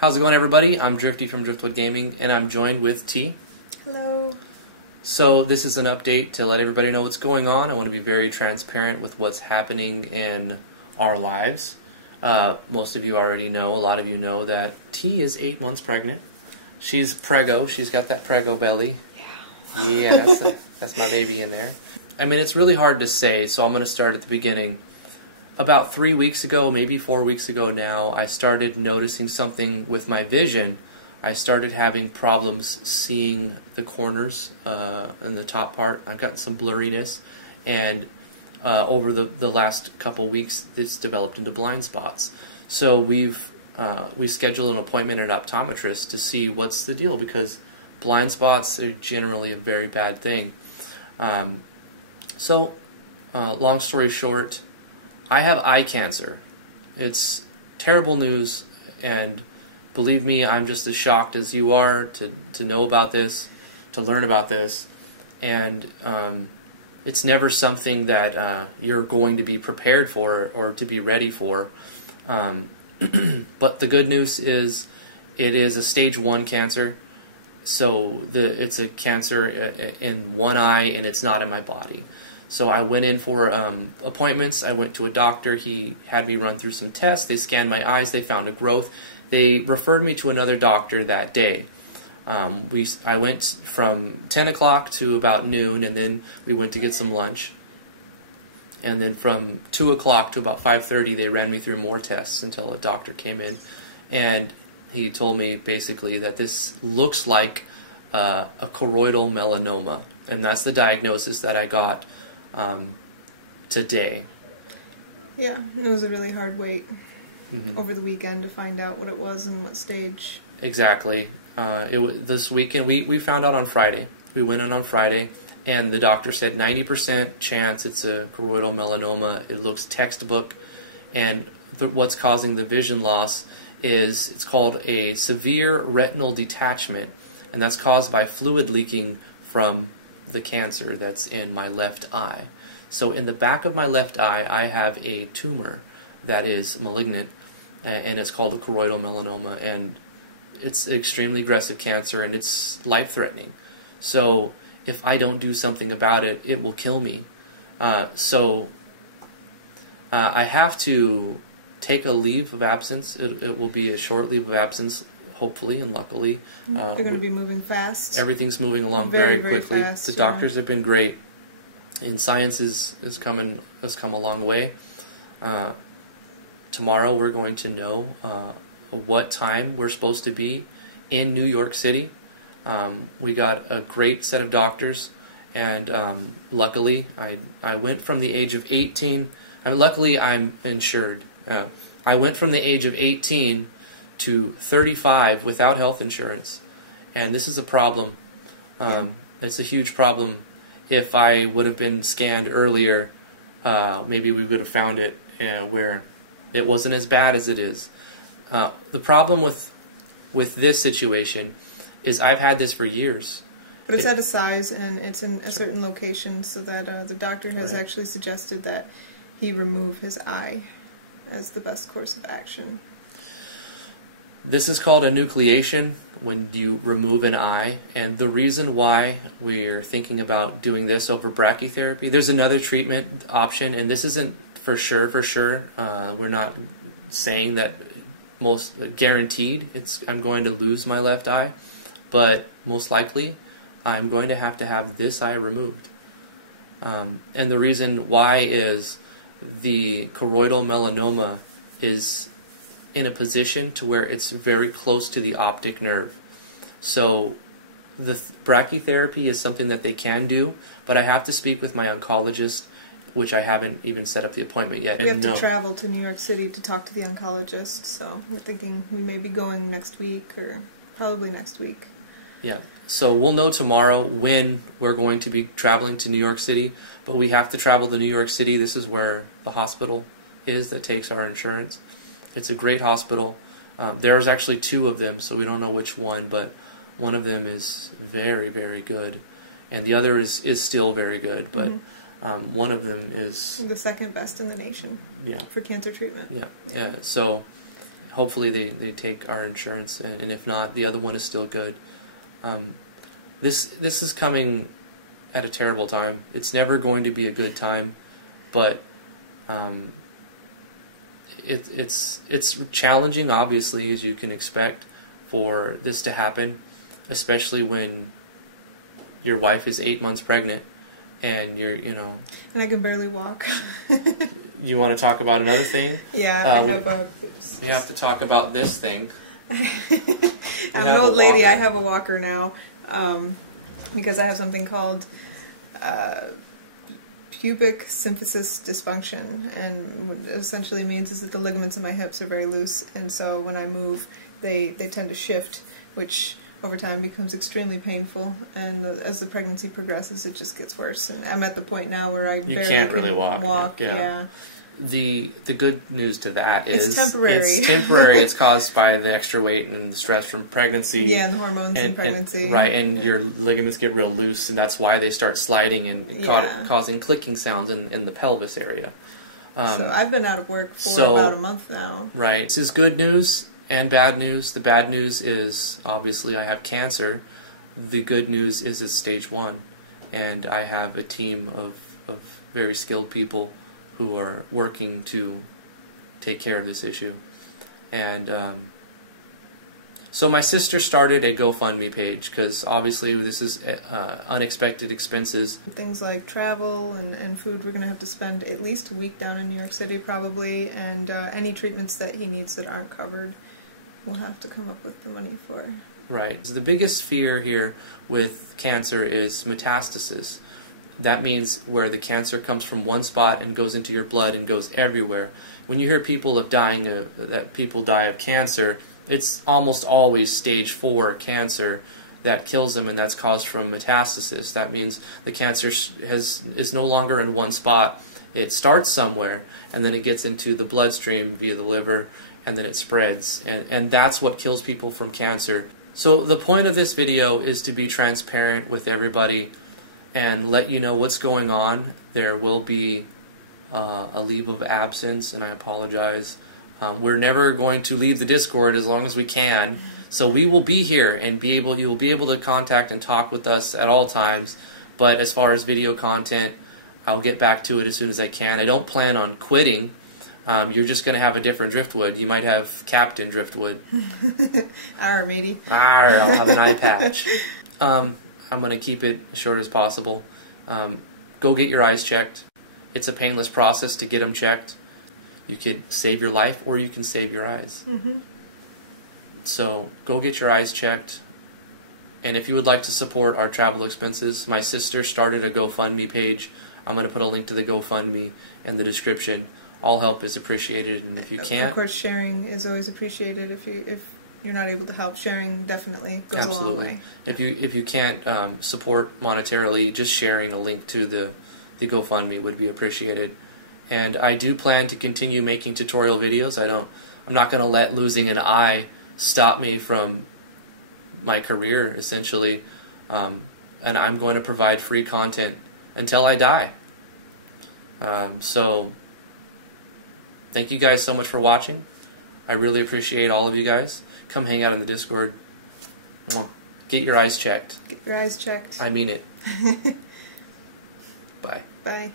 How's it going, everybody? I'm Drifty from Driftwood Gaming, and I'm joined with T. Hello. So this is an update to let everybody know what's going on. I want to be very transparent with what's happening in our lives. Most of you already know, a lot of you know, that T is 8 months pregnant. She's preggo. She's got that preggo belly. Yeah. Yeah, that's my baby in there. I mean, it's really hard to say, so I'm going to start at the beginning. About 3 weeks ago, maybe 4 weeks ago now, I started noticing something with my vision. I started having problems seeing the corners in the top part. I've got some blurriness, and over the last couple weeks, it's developed into blind spots. So we scheduled an appointment at an optometrist to see what's the deal, because blind spots are generally a very bad thing. Long story short, I have eye cancer. It's terrible news, and believe me, I'm just as shocked as you are to know about this, to learn about this, and it's never something that you're going to be prepared for or to be ready for. But the good news is it is a stage 1 cancer, so it's a cancer in one eye, and it's not in my body. So I went in for appointments. I went to a doctor. He had me run through some tests. They scanned my eyes. They found a growth. They referred me to another doctor that day. I went from 10 o'clock to about noon, and then we went to get some lunch. And then from 2 o'clock to about 5:30, they ran me through more tests until a doctor came in. And he told me basically that this looks like a choroidal melanoma. And that's the diagnosis that I got today. Yeah, it was a really hard wait over the weekend to find out what it was and what stage. Exactly. This weekend, we found out on Friday. We went in on Friday, and the doctor said 90% chance it's a choroidal melanoma. It looks textbook, and what's causing the vision loss is it's called a severe retinal detachment, and that's caused by fluid leaking from the cancer that's in my left eye. So in the back of my left eye, I have a tumor that is malignant, and it's called a choroidal melanoma, and it's extremely aggressive cancer, and it's life-threatening. So if I don't do something about it, it will kill me. I have to take a leave of absence. It will be a short leave of absence, hopefully and luckily. They're going to be moving fast. Everything's moving along very quickly. Fast, the doctors have been great, and science has come a long way. Tomorrow we're going to know what time we're supposed to be in New York City. We got a great set of doctors, and luckily I went from the age of 18. Luckily I'm insured. I went from the age of 18 to 35 without health insurance, and this is a problem. It's a huge problem. If I would have been scanned earlier, maybe we would have found it where it wasn't as bad as it is. The problem with this situation is I've had this for years. But it's at a size, and it's in a certain location, so that the doctor has actually suggested that he remove his eye as the best course of action. This is called a nucleation, when you remove an eye, and the reason why we're thinking about doing this over brachytherapy, there's another treatment option, and this isn't for sure. We're not saying that most guaranteed I'm going to lose my left eye, but most likely I'm going to have this eye removed. And the reason why is the choroidal melanoma is in a position to where it's very close to the optic nerve. So the brachytherapy is something that they can do, but I have to speak with my oncologist, which I haven't even set up the appointment yet. We have to travel to New York City to talk to the oncologist, so we're thinking we may be going next week, or probably next week. Yeah, so we'll know tomorrow when we're going to be traveling to New York City, but we have to travel to New York City. This is where the hospital is that takes our insurance. It's a great hospital. There's actually 2 of them, so we don't know which one, but one of them is very, very good, and the other is still very good, but one of them is the second best in the nation. Yeah. For cancer treatment. Yeah. So hopefully they take our insurance, and if not, the other one is still good. This is coming at a terrible time. It's never going to be a good time, but it's challenging, obviously, as you can expect, for this to happen, especially when your wife is 8 months pregnant, and and I can barely walk. You want to talk about another thing? Yeah, we have to talk about this thing. I'm an old lady. I have a walker now, because I have something called pubic symphysis dysfunction, and what it essentially means is that the ligaments in my hips are very loose, and so when I move, they tend to shift, which over time becomes extremely painful, and as the pregnancy progresses, it just gets worse. And I'm at the point now where I barely can't really walk. Yeah. The good news to that is it's temporary. It's temporary. It's caused by the extra weight and the stress from pregnancy. Yeah, and the hormones in pregnancy. And your ligaments get real loose, and that's why they start sliding and causing clicking sounds in the pelvis area. So I've been out of work for about a month now. Right. This is good news and bad news. The bad news is, obviously, I have cancer. The good news is it's stage 1, and I have a team of very skilled people who are working to take care of this issue. And so my sister started a GoFundMe page, because obviously this is unexpected expenses. Things like travel and food, we're going to have to spend at least a week down in New York City probably, and any treatments that he needs that aren't covered, we'll have to come up with the money for. Right. So the biggest fear here with cancer is metastasis. That means where the cancer comes from one spot and goes into your blood and goes everywhere. When you hear people that people die of cancer, it's almost always stage 4 cancer that kills them, and that's caused from metastasis. That means the cancer is no longer in one spot. It starts somewhere, and then it gets into the bloodstream via the liver, and then it spreads. And that's what kills people from cancer. So the point of this video is to be transparent with everybody and let you know what's going on. There will be a leave of absence, and I apologize. We're never going to leave the Discord as long as we can, so we will be here and you will be able to contact and talk with us at all times. But as far as video content, I'll get back to it as soon as I can. I don't plan on quitting. You're just going to have a different Driftwood. You might have Captain Driftwood. Arr, matey. Arr, I'll have an eye patch. I'm going to keep it short as possible. Go get your eyes checked. It's a painless process to get them checked. You could save your life, or you can save your eyes. So go get your eyes checked. And if you would like to support our travel expenses, my sister started a GoFundMe page. I'm going to put a link to the GoFundMe in the description. All help is appreciated, and if you can't... Of course, sharing is always appreciated. If you're not able to help, sharing definitely goes a long way. If you can't support monetarily, just sharing a link to the GoFundMe would be appreciated. And I do plan to continue making tutorial videos. I'm not going to let losing an eye stop me from my career, essentially. And I'm going to provide free content until I die. So thank you guys so much for watching. I really appreciate all of you guys. Come hang out in the Discord. Get your eyes checked. Get your eyes checked. I mean it. Bye. Bye.